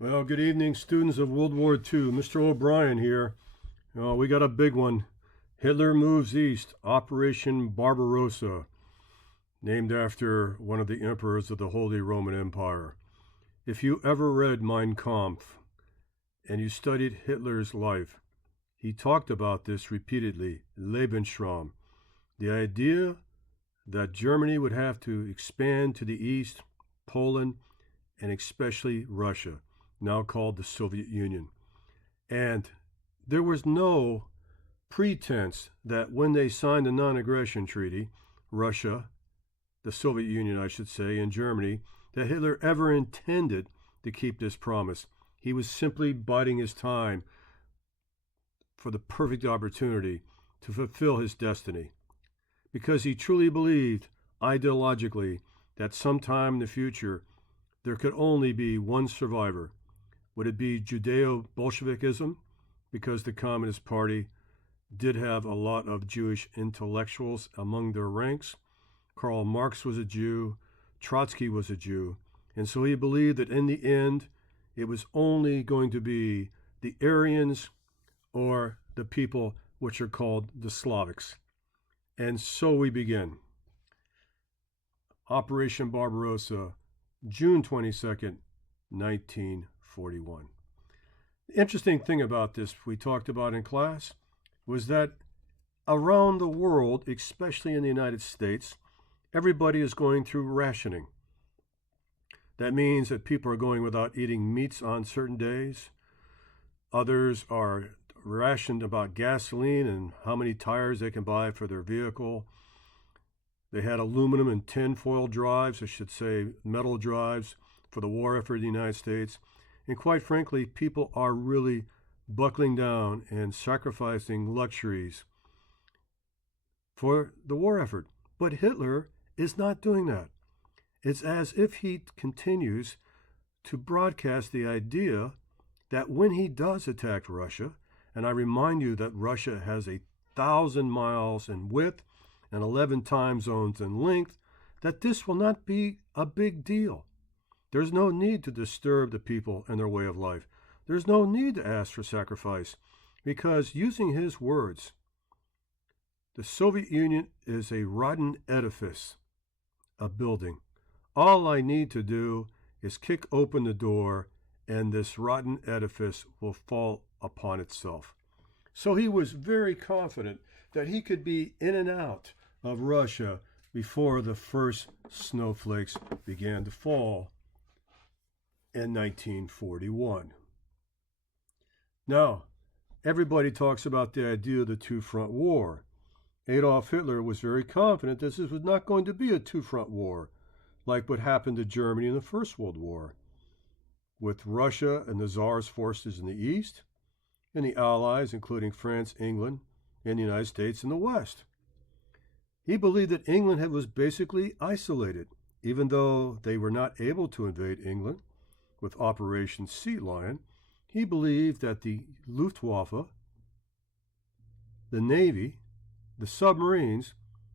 Well, good evening, students of World War II. Mr. O'Brien here. We got a big one. Hitler moves east, Operation Barbarossa, named after one of the emperors of the Holy Roman Empire. If you ever read Mein Kampf and you studied Hitler's life, he talked about this repeatedly, Lebensraum, the idea that Germany would have to expand to the east, Poland, and especially Russia, now called the Soviet Union. And there was no pretense that when they signed the non-aggression treaty, Russia, the Soviet Union I should say, and Germany, that Hitler ever intended to keep this promise. He was simply biding his time for the perfect opportunity to fulfill his destiny, because he truly believed ideologically that sometime in the future there could only be one survivor. Would it be Judeo-Bolshevikism? Because the Communist Party did have a lot of Jewish intellectuals among their ranks. Karl Marx was a Jew. Trotsky was a Jew. And so he believed that in the end, it was only going to be the Aryans or the people which are called the Slavics. And so we begin. Operation Barbarossa, June 22nd, 1941. The interesting thing about this we talked about in class was that around the world, especially in the United States, everybody is going through rationing. That means that people are going without eating meats on certain days. Others are rationed about gasoline and how many tires they can buy for their vehicle. They had aluminum and tin foil drives, I should say metal drives, for the war effort in the United States. And quite frankly, people are really buckling down and sacrificing luxuries for the war effort. But Hitler is not doing that. It's as if he continues to broadcast the idea that when he does attack Russia, and I remind you that Russia has 1,000 miles in width and 11 time zones in length, that this will not be a big deal. There's no need to disturb the people and their way of life. There's no need to ask for sacrifice, because using his words, the Soviet Union is a rotten edifice, a building. All I need to do is kick open the door and this rotten edifice will fall upon itself. So he was very confident that he could be in and out of Russia before the first snowflakes began to fall in 1941. Now, everybody talks about the idea of the two-front war. Adolf Hitler was very confident that this was not going to be a two-front war, like what happened to Germany in the First World War, with Russia and the Tsar's forces in the east, and the Allies, including France, England, and the United States in the west. He believed that England was basically isolated, even though they were not able to invade England with Operation Sea Lion. He believed that the Luftwaffe, the Navy, the submarines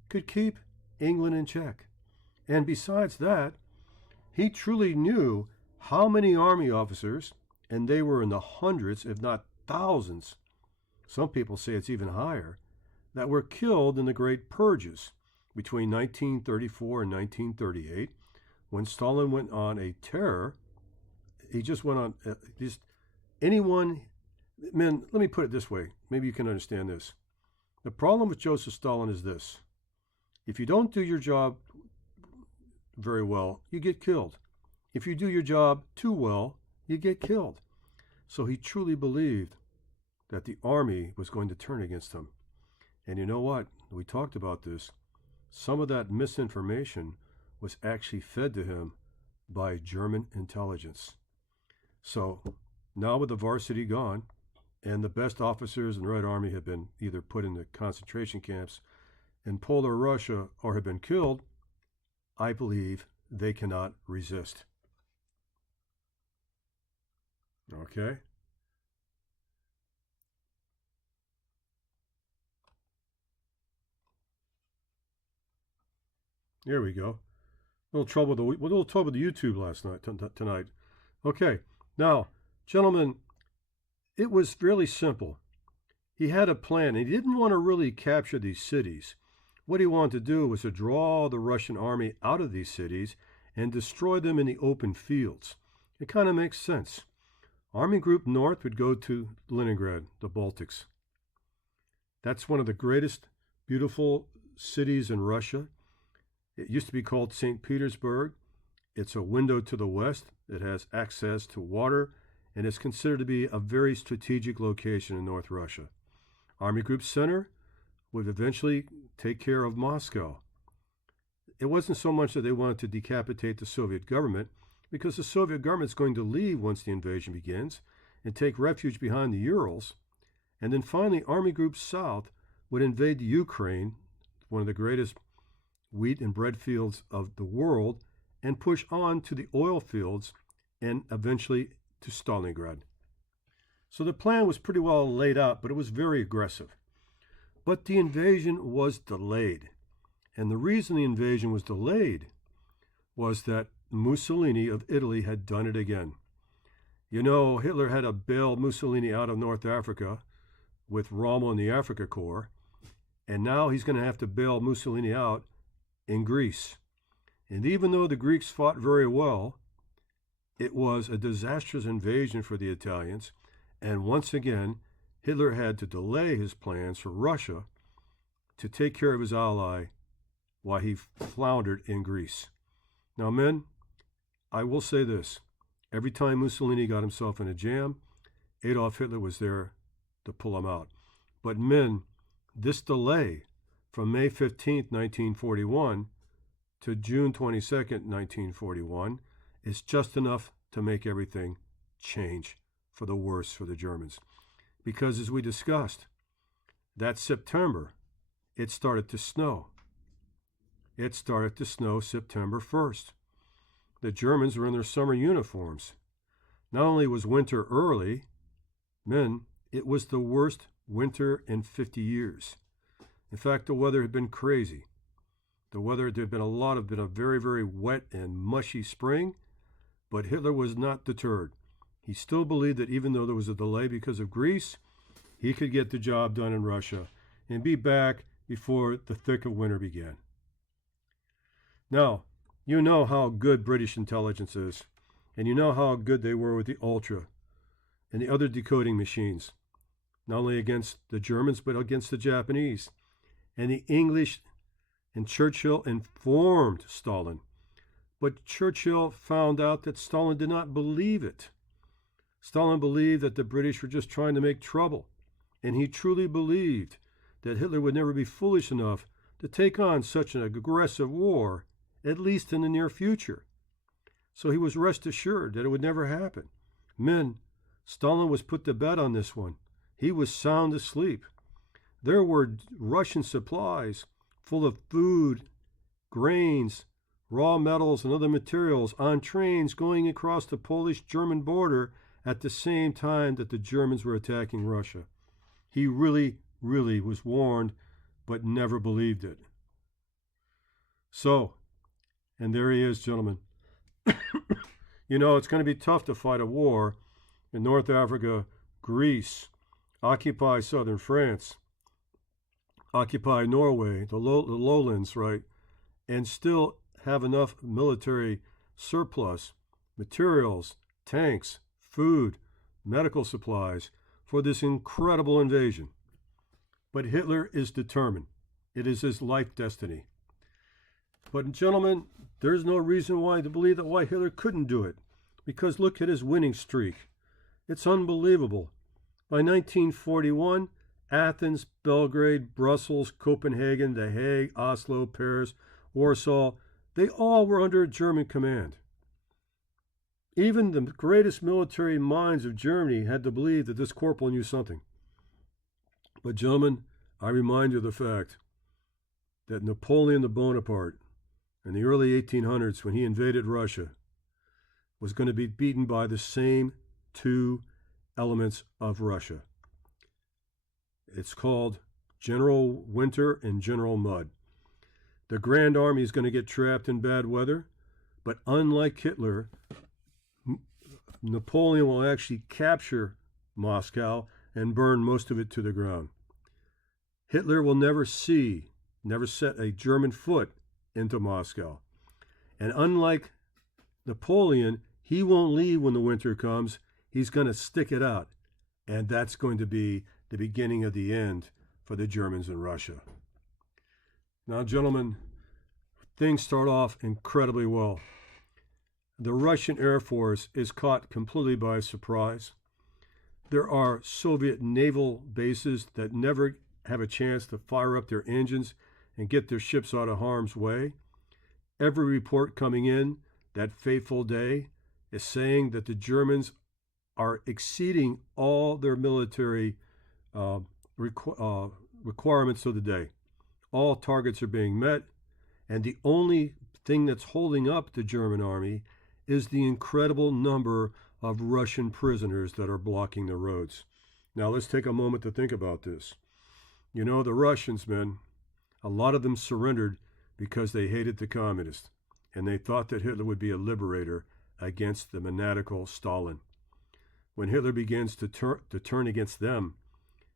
could keep England in check. And besides that, he truly knew how many army officers, and they were in the hundreds, if not thousands, some people say it's even higher, that were killed in the Great Purges between 1934 and 1938, when Stalin went on a terror. He just went on, let me put it this way, maybe you can understand this. The problem with Joseph Stalin is this: if you don't do your job very well, you get killed. If you do your job too well, you get killed. So he truly believed that the army was going to turn against him. And you know what? We talked about this. Some of that misinformation was actually fed to him by German intelligence. So now with the varsity gone, and the best officers in the Red Army have been either put into concentration camps in Polar Russia or have been killed, I believe they cannot resist. Okay? There we go. A little trouble with the YouTube last night, tonight. Okay, now Gentlemen, it was fairly simple. He had a plan, and he didn't want to really capture these cities. What he wanted to do was to draw the Russian army out of these cities and destroy them in the open fields. It kind of makes sense. Army Group North would go to Leningrad, the Baltics. That's one of the greatest, beautiful cities in Russia. It used to be called St. Petersburg. It's a window to the west. It has access to water, and it's considered to be a very strategic location in North Russia. Army Group Center would eventually take care of Moscow. It wasn't so much that they wanted to decapitate the Soviet government, because the Soviet government's going to leave once the invasion begins and take refuge behind the Urals. And then finally, Army Group South would invade the Ukraine, one of the greatest wheat and bread fields of the world, and push on to the oil fields and eventually to Stalingrad. So the plan was pretty well laid out, but it was very aggressive. But the invasion was delayed. And the reason the invasion was delayed was that Mussolini of Italy had done it again. You know, Hitler had to bail Mussolini out of North Africa with Rommel and the Afrika Korps, and now he's going to have to bail Mussolini out in Greece. And even though the Greeks fought very well, it was a disastrous invasion for the Italians, and once again, Hitler had to delay his plans for Russia to take care of his ally while he floundered in Greece. Now, men, I will say this. Every time Mussolini got himself in a jam, Adolf Hitler was there to pull him out. But men, this delay from May 15th, 1941 to June 22nd, 1941 is just enough to make everything change for the worse for the Germans. Because as we discussed, that September, it started to snow. It started to snow September 1st. The Germans were in their summer uniforms. Not only was winter early, men, it was the worst winter in 50 years. In fact, the weather had been crazy. There had been a very, very wet and mushy spring, but Hitler was not deterred. He still believed that even though there was a delay because of Greece, he could get the job done in Russia and be back before the thick of winter began. Now, you know how good British intelligence is, and you know how good they were with the Ultra and the other decoding machines, not only against the Germans, but against the Japanese. And the English and Churchill informed Stalin. But Churchill found out that Stalin did not believe it. Stalin believed that the British were just trying to make trouble, and he truly believed that Hitler would never be foolish enough to take on such an aggressive war, at least in the near future. So he was rest assured that it would never happen. Men, Stalin was put to bed on this one. He was sound asleep. There were Russian supplies full of food, grains, raw metals, and other materials on trains going across the Polish-German border at the same time that the Germans were attacking Russia. He really, really was warned, but never believed it. So, and there he is, gentlemen. You know, it's going to be tough to fight a war in North Africa, Greece, occupy southern France, occupy Norway, the lowlands, right, and still have enough military surplus, materials, tanks, food, medical supplies for this incredible invasion. But Hitler is determined. It is his life destiny. But gentlemen, there's no reason why to believe that why Hitler couldn't do it. Because look at his winning streak. It's unbelievable. By 1941, Athens, Belgrade, Brussels, Copenhagen, The Hague, Oslo, Paris, Warsaw, they all were under German command. Even the greatest military minds of Germany had to believe that this corporal knew something. But gentlemen, I remind you of the fact that Napoleon Bonaparte, in the early 1800s, when he invaded Russia, was going to be beaten by the same two elements of Russia. It's called General Winter and General Mud. The Grand Army is going to get trapped in bad weather, but unlike Hitler, Napoleon will actually capture Moscow and burn most of it to the ground. Hitler will never set a German foot into Moscow. And unlike Napoleon, he won't leave when the winter comes. He's going to stick it out. And that's going to be the beginning of the end for the Germans in Russia. Now, gentlemen, things start off incredibly well. The Russian Air Force is caught completely by surprise. There are Soviet naval bases that never have a chance to fire up their engines and get their ships out of harm's way. Every report coming in that fateful day is saying that the Germans are exceeding all their military requirements of the day. All targets are being met, and the only thing that's holding up the German army is the incredible number of Russian prisoners that are blocking the roads. Now let's take a moment to think about this. You know, the Russians, men, a lot of them surrendered because they hated the communists, and they thought that Hitler would be a liberator against the maniacal Stalin. When Hitler begins to turn against them,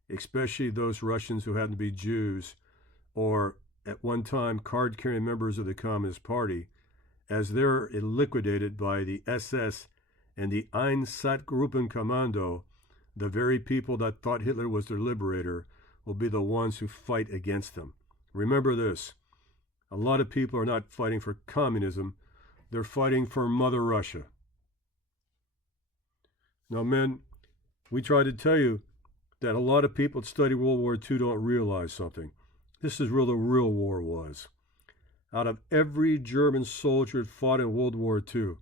especially those Russians who happen to be Jews, or at one time card-carrying members of the Communist Party, as they're liquidated by the SS and the Einsatzgruppenkommando, the very people that thought Hitler was their liberator will be the ones who fight against them. Remember this, a lot of people are not fighting for communism, they're fighting for Mother Russia. Now, men, we try to tell you that a lot of people that study World War II don't realize something. This is where the real war was. Out of every German soldier that fought in World War II,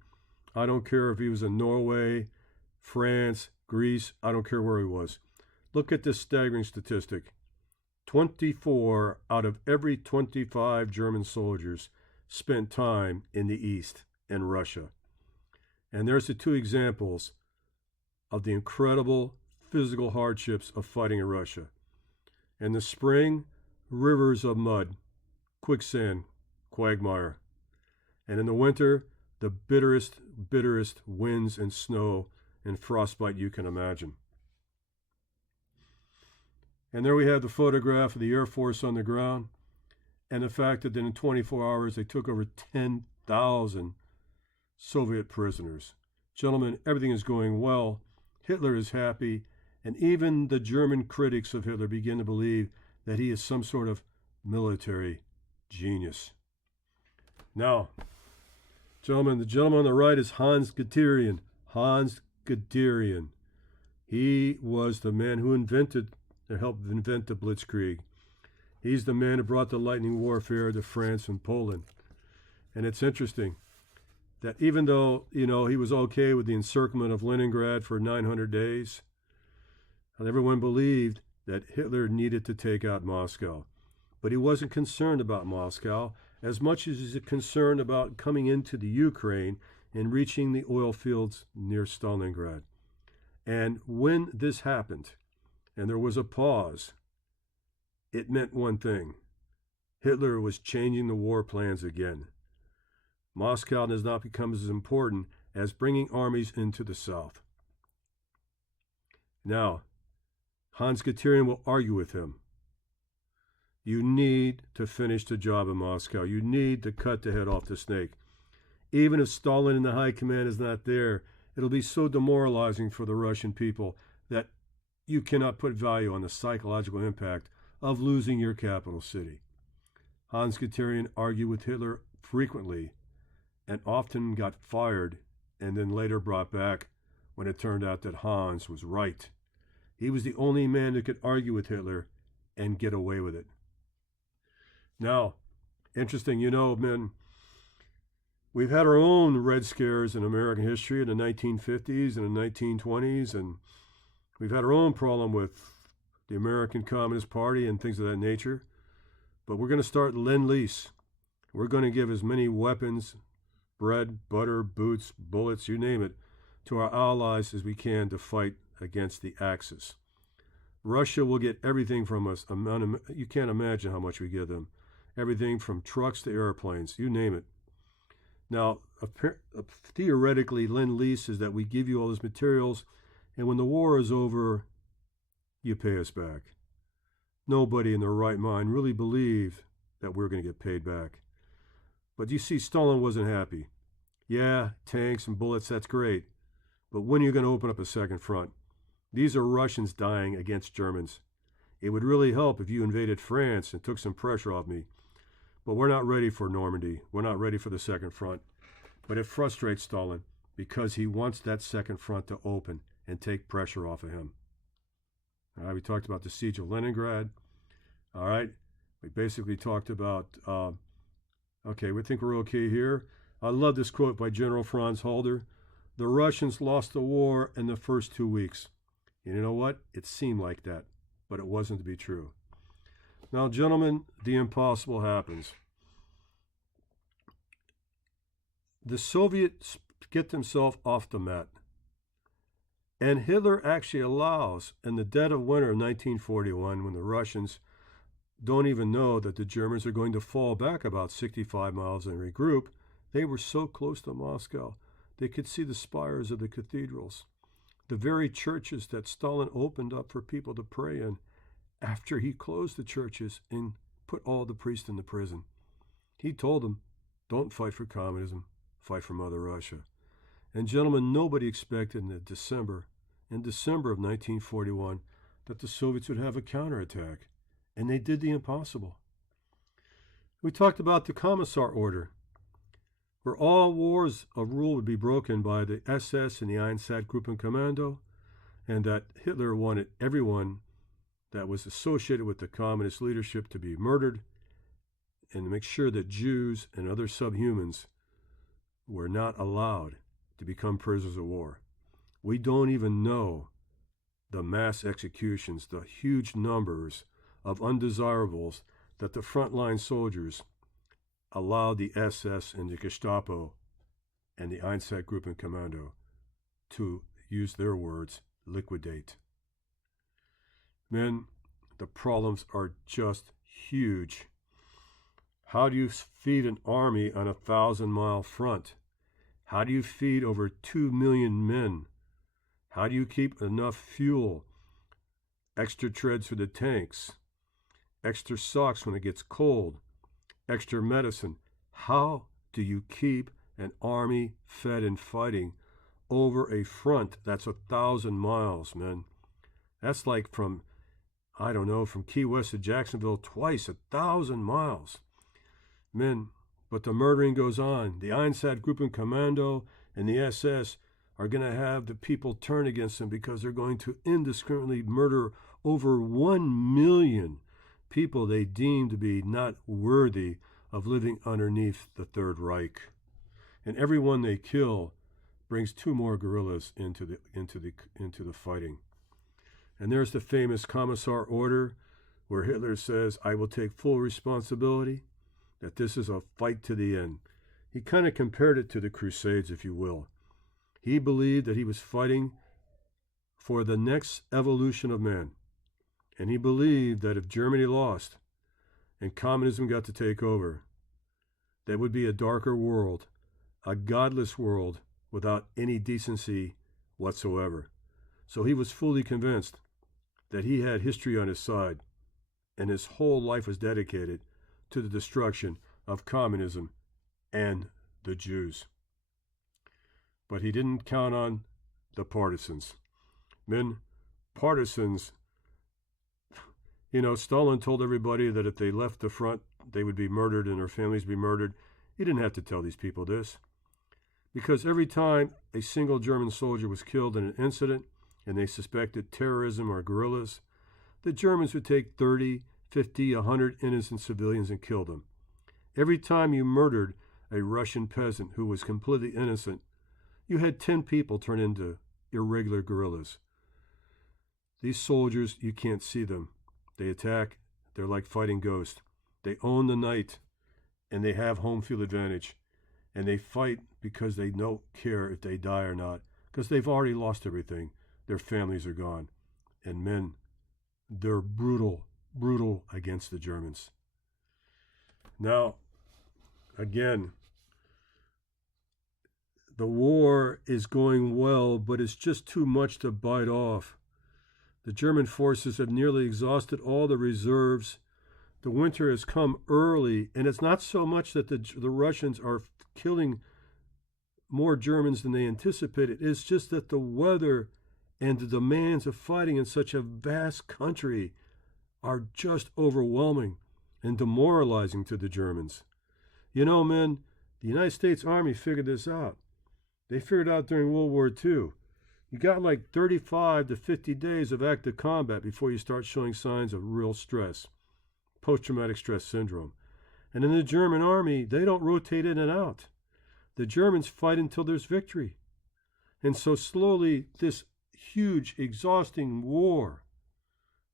I don't care if he was in Norway, France, Greece, I don't care where he was. Look at this staggering statistic. 24 out of every 25 German soldiers spent time in the East and Russia. And there's the two examples of the incredible physical hardships of fighting in Russia. In the spring, rivers of mud, quicksand, quagmire. And in the winter, the bitterest winds and snow and frostbite you can imagine. And there we have the photograph of the Air Force on the ground, and the fact that in 24 hours they took over 10,000 Soviet prisoners. Gentlemen, everything is going well. Hitler is happy, and even the German critics of Hitler begin to believe that he is some sort of military genius. Now, gentlemen, the gentleman on the right is Hans Guderian. Hans Guderian. He was the man who helped invent the Blitzkrieg. He's the man who brought the lightning warfare to France and Poland. And it's interesting that even though, he was okay with the encirclement of Leningrad for 900 days, everyone believed that Hitler needed to take out Moscow. But he wasn't concerned about Moscow as much as he's concerned about coming into the Ukraine and reaching the oil fields near Stalingrad. And when this happened, and there was a pause, it meant one thing. Hitler was changing the war plans again. Moscow does not become as important as bringing armies into the south. Now, Hans Guderian will argue with him. You need to finish the job in Moscow. You need to cut the head off the snake. Even if Stalin and the high command is not there, it'll be so demoralizing for the Russian people that you cannot put value on the psychological impact of losing your capital city. Hans Guderian argued with Hitler frequently and often got fired and then later brought back when it turned out that Hans was right. He was the only man who could argue with Hitler and get away with it. Now, interesting, men, we've had our own Red Scares in American history in the 1950s and the 1920s, and we've had our own problem with the American Communist Party and things of that nature. But we're going to start Lend-Lease. We're going to give as many weapons, bread, butter, boots, bullets, you name it, to our allies as we can to fight against the Axis. Russia will get everything from us. You can't imagine how much we give them. Everything from trucks to airplanes, you name it. Now, theoretically, Lend-Lease is that we give you all those materials, and when the war is over, you pay us back. Nobody in their right mind really believed that we're going to get paid back. But you see, Stalin wasn't happy. Yeah, tanks and bullets, that's great. But when are you going to open up a second front? These are Russians dying against Germans. It would really help if you invaded France and took some pressure off me. But we're not ready for Normandy. We're not ready for the second front. But it frustrates Stalin because he wants that second front to open and take pressure off of him. All right, we talked about the siege of Leningrad. All right, we basically talked about, okay, we think we're okay here. I love this quote by General Franz Halder. The Russians lost the war in the first 2 weeks. And you know what? It seemed like that, but it wasn't to be true. Now, gentlemen, the impossible happens. The Soviets get themselves off the mat. And Hitler actually allows, in the dead of winter of 1941, when the Russians don't even know that the Germans are going to fall back about 65 miles and regroup, they were so close to Moscow, they could see the spires of the cathedrals, the very churches that Stalin opened up for people to pray in after he closed the churches and put all the priests in the prison. He told them, don't fight for communism, fight for Mother Russia. And gentlemen, nobody expected in December of 1941, that the Soviets would have a counterattack. And they did the impossible. We talked about the Commissar order, where all wars of rule would be broken by the SS and the Einsatzgruppenkommando, and that Hitler wanted everyone that was associated with the communist leadership to be murdered, and to make sure that Jews and other subhumans were not allowed to become prisoners of war. We don't even know the mass executions, the huge numbers of undesirables that the frontline soldiers allowed the SS and the Gestapo and the Einsatzgruppenkommando to, use their words, liquidate. Men, the problems are just huge. How do you feed an army on a 1,000-mile front? How do you feed over 2 million men? How do you keep enough fuel, extra treads for the tanks, extra socks when it gets cold, extra medicine? How do you keep an army fed and fighting over a front that's 1,000 miles, man? That's like from Key West to Jacksonville twice, 1,000 miles. Men, but the murdering goes on. The Einsatzgruppenkommando and the SS are going to have the people turn against them because they're going to indiscriminately murder over 1 million people they deem to be not worthy of living underneath the Third Reich. And everyone they kill brings 2 more guerrillas into the fighting. And there's the famous Commissar order where Hitler says, I will take full responsibility, that this is a fight to the end. He kind of compared it to the Crusades, if you will. He believed that he was fighting for the next evolution of man. And he believed that if Germany lost and communism got to take over, there would be a darker world, a godless world without any decency whatsoever. So he was fully convinced that he had history on his side, and his whole life was dedicated to the destruction of communism and the Jews. But he didn't count on the partisans. Men, partisans, Stalin told everybody that if they left the front, they would be murdered and their families be murdered. He didn't have to tell these people this. Because every time a single German soldier was killed in an incident and they suspected terrorism or guerrillas, the Germans would take 30, 50, 100 innocent civilians and kill them. Every time you murdered a Russian peasant who was completely innocent, you had 10 people turn into irregular guerrillas. These soldiers, you can't see them. They attack. They're like fighting ghosts. They own the night, and they have home field advantage. And they fight because they don't care if they die or not, because they've already lost everything. Their families are gone. And men, they're brutal against the Germans. Now, again, the war is going well, but it's just too much to bite off. The German forces have nearly exhausted all the reserves. The winter has come early, and it's not so much that the Russians are killing more Germans than they anticipated. It's just that the weather and the demands of fighting in such a vast country are just overwhelming and demoralizing to the Germans. You know, men, the United States Army figured this out. They figured out during World War II. You got like 35 to 50 days of active combat before you start showing signs of real stress, post-traumatic stress syndrome. And in the German army, they don't rotate in and out. The Germans fight until there's victory. And so slowly, this huge, exhausting war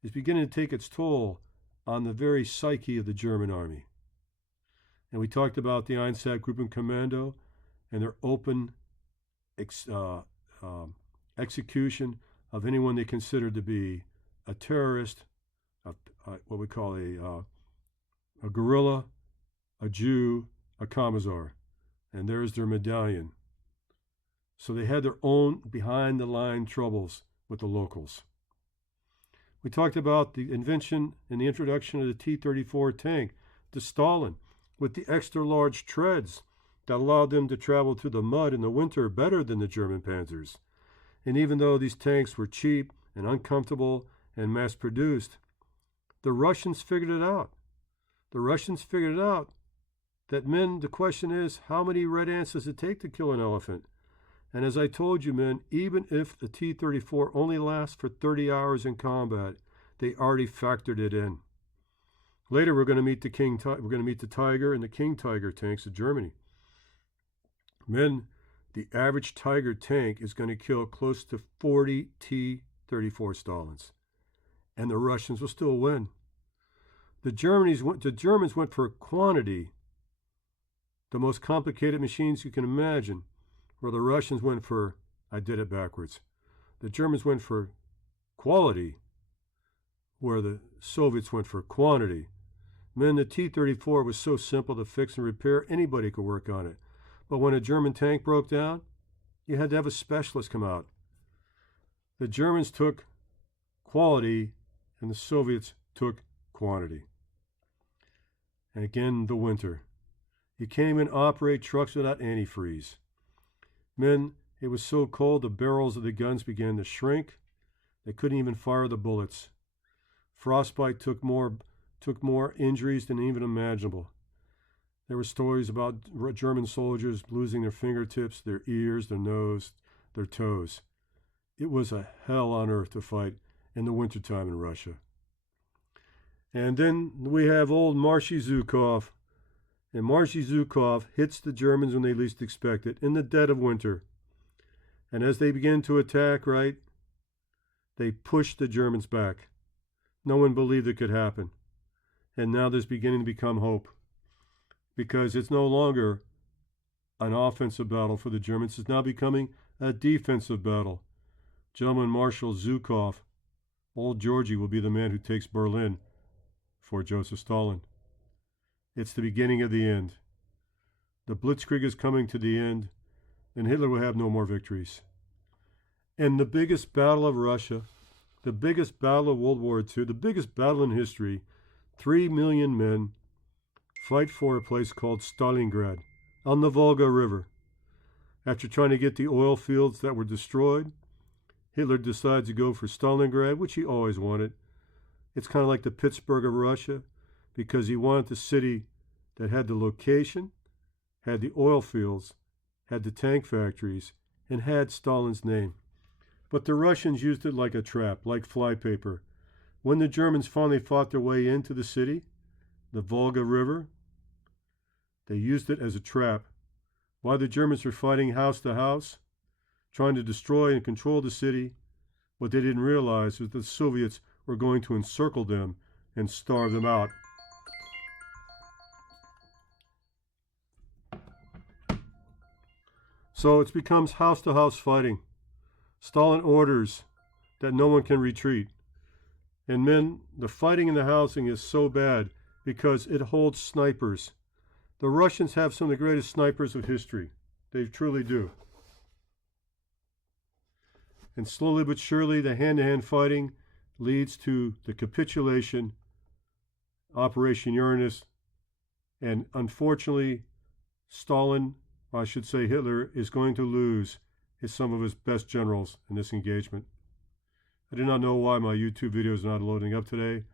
is beginning to take its toll on the very psyche of the German army. And we talked about the Einsatzgruppenkommando and their open execution of anyone they considered to be a terrorist, what we call a guerrilla, a Jew, a Commissar. And there's their medallion. So they had their own behind-the-line troubles with the locals. We talked about the invention and the introduction of the T-34 tank to Stalin with the extra-large treads that allowed them to travel through the mud in the winter better than the German Panzers. And even though these tanks were cheap and uncomfortable and mass-produced, the Russians figured it out. The Russians figured it out that, men, the question is, how many red ants does it take to kill an elephant? And as I told you, men, even if the T-34 only lasts for 30 hours in combat, they already factored it in. Later, we're going to meet the Tiger and the King Tiger tanks of Germany. Men, the average Tiger tank is going to kill close to 40 T-34 Stalins, and the Russians will still win. The Germans went for quantity, the most complicated machines you can imagine, where the Russians went for, I did it backwards. The Germans went for quality, where the Soviets went for quantity. Man, the T-34 was so simple to fix and repair, anybody could work on it. But when a German tank broke down, you had to have a specialist come out. The Germans took quality, and the Soviets took quantity. And again, the winter. You can't even operate trucks without antifreeze. Men, it was so cold the barrels of the guns began to shrink. They couldn't even fire the bullets. Frostbite took more injuries than even imaginable. There were stories about German soldiers losing their fingertips, their ears, their nose, their toes. It was a hell on earth to fight in the wintertime in Russia. And then we have old Marshy Zhukov. And Marshy Zhukov hits the Germans when they least expect it, in the dead of winter. And as they begin to attack, right, they push the Germans back. No one believed it could happen. And now there's beginning to become hope. Because it's no longer an offensive battle for the Germans. It's now becoming a defensive battle. Gentleman Marshal Zhukov, old Georgie, will be the man who takes Berlin for Joseph Stalin. It's the beginning of the end. The Blitzkrieg is coming to the end, and Hitler will have no more victories. And the biggest battle of Russia, the biggest battle of World War II, the biggest battle in history, 3 million men fight for a place called Stalingrad on the Volga River. After trying to get the oil fields that were destroyed, Hitler decides to go for Stalingrad, which he always wanted. It's kind of like the Pittsburgh of Russia, because he wanted the city that had the location, had the oil fields, had the tank factories, and had Stalin's name. But the Russians used it like a trap, like flypaper. When the Germans finally fought their way into the city, the Volga River, they used it as a trap. While the Germans were fighting house to house, trying to destroy and control the city, what they didn't realize was that the Soviets were going to encircle them and starve them out. So it becomes house-to-house fighting. Stalin orders that no one can retreat. And men, the fighting in the housing is so bad because it holds snipers. The Russians have some of the greatest snipers of history. They truly do. And slowly but surely, the hand-to-hand fighting leads to the capitulation, Operation Uranus, and unfortunately, Stalin, I should say Hitler, is going to lose some of his best generals in this engagement. I do not know why my YouTube video is not loading up today.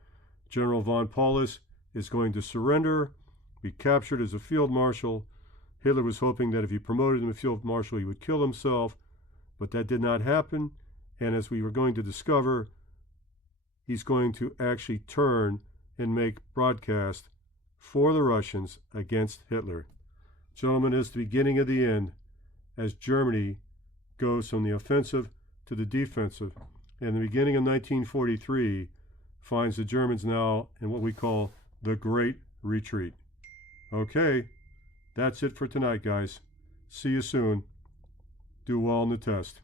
General von Paulus is going to surrender, be captured as a field marshal. Hitler was hoping that if he promoted him to field marshal, he would kill himself, but that did not happen. And as we were going to discover, he's going to actually turn and make broadcast for the Russians against Hitler. Gentlemen, it's the beginning of the end as Germany goes from the offensive to the defensive. And the beginning of 1943 finds the Germans now in what we call the Great Retreat. Okay, that's it for tonight, guys. See you soon. Do well on the test.